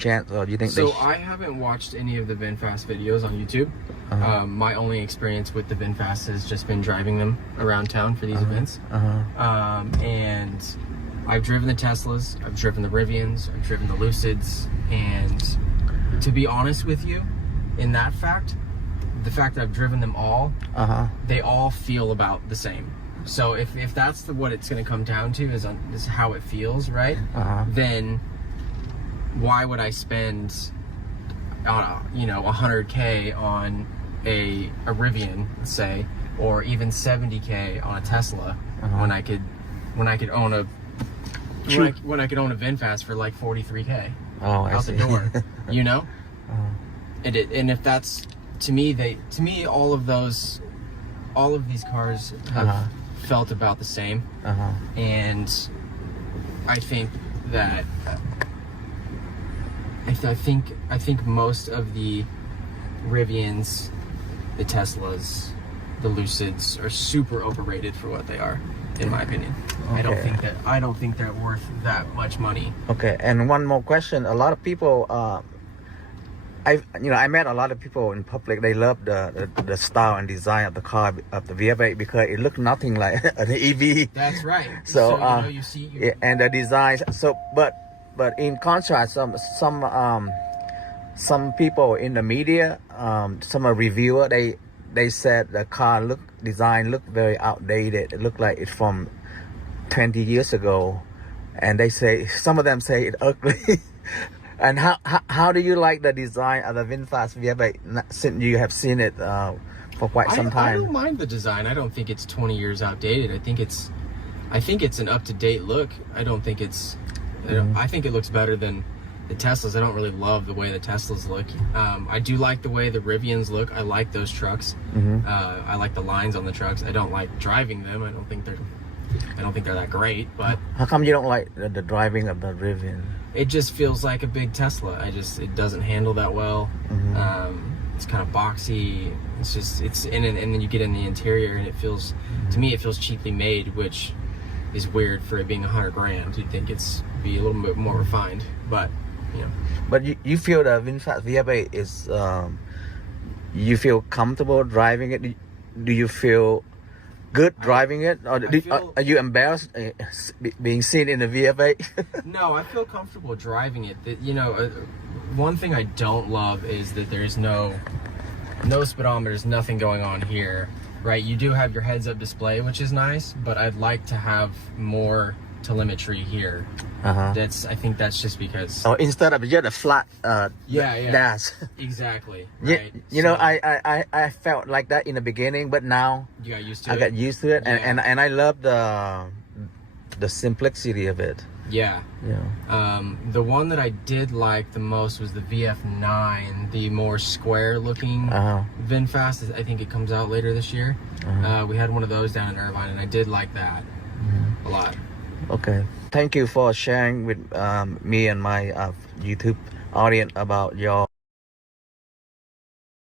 chance, or do you think So I haven't watched any of the VinFast videos on YouTube. My only experience with the VinFast has just been driving them around town for these events. And I've driven the Teslas, I've driven the Rivians, I've driven the Lucids, and to be honest with you, in that fact, the fact that I've driven them all, they all feel about the same. So if that's what it's going to come down to is how it feels, right? Then why would I spend, you know, $100K on a Rivian, let's say, or even $70K on a Tesla when I could own a when I could own a VinFast for like $43K out the door, you know? And if that's to me, all of these cars have felt about the same, and I think that I think most of the Rivians, the Teslas, the Lucids are super overrated for what they are, in my opinion. I don't think they're worth that much money. Okay, and one more question. A lot of people, I met a lot of people in public. They love the style and design of the car, of the VF8, because it looked nothing like an EV. That's right. So, you know, you see, and the design. So, but in contrast, some people in the media, some reviewer, they said the car design looked very outdated. It looked like it's from 20 years ago, and some of them say it's ugly. And how do you like the design of the VinFast VF8 since you have seen it for quite some time? I don't mind the design. I don't think it's 20 years outdated. I think it's an up-to-date look. I don't think it's. I think it looks better than the Teslas. I don't really love the way the Teslas look. I do like the way the Rivians look. I like those trucks. I like the lines on the trucks. I don't like driving them. I don't think they're that great. But how come you don't like the driving of the Rivian? It just feels like a big Tesla. It doesn't handle that well. It's kind of boxy. And then you get in the interior and it feels, to me, it feels cheaply made, which is weird for it being $100 grand. You'd think it's be a little bit more refined, but you know. But you feel the VinFast VF8 is, you feel comfortable driving it? Do you feel good driving it, or are you embarrassed being seen in the VF8? No, I feel comfortable driving it. You know, one thing I don't love is that there's no speedometers, nothing going on here, right? You do have your heads-up display, which is nice, but I'd like to have more telemetry here. I think that's just because. Oh, instead of just a flat dash. Exactly. Right? You know, I felt like that in the beginning, but now you got used to it. I got used to it, and I love the simplicity of it. Yeah. The one that I did like the most was the VF9, the more square-looking VinFast. I think it comes out later this year. We had one of those down in Irvine, and I did like that a lot. Okay, thank you for sharing with me and my YouTube audience about your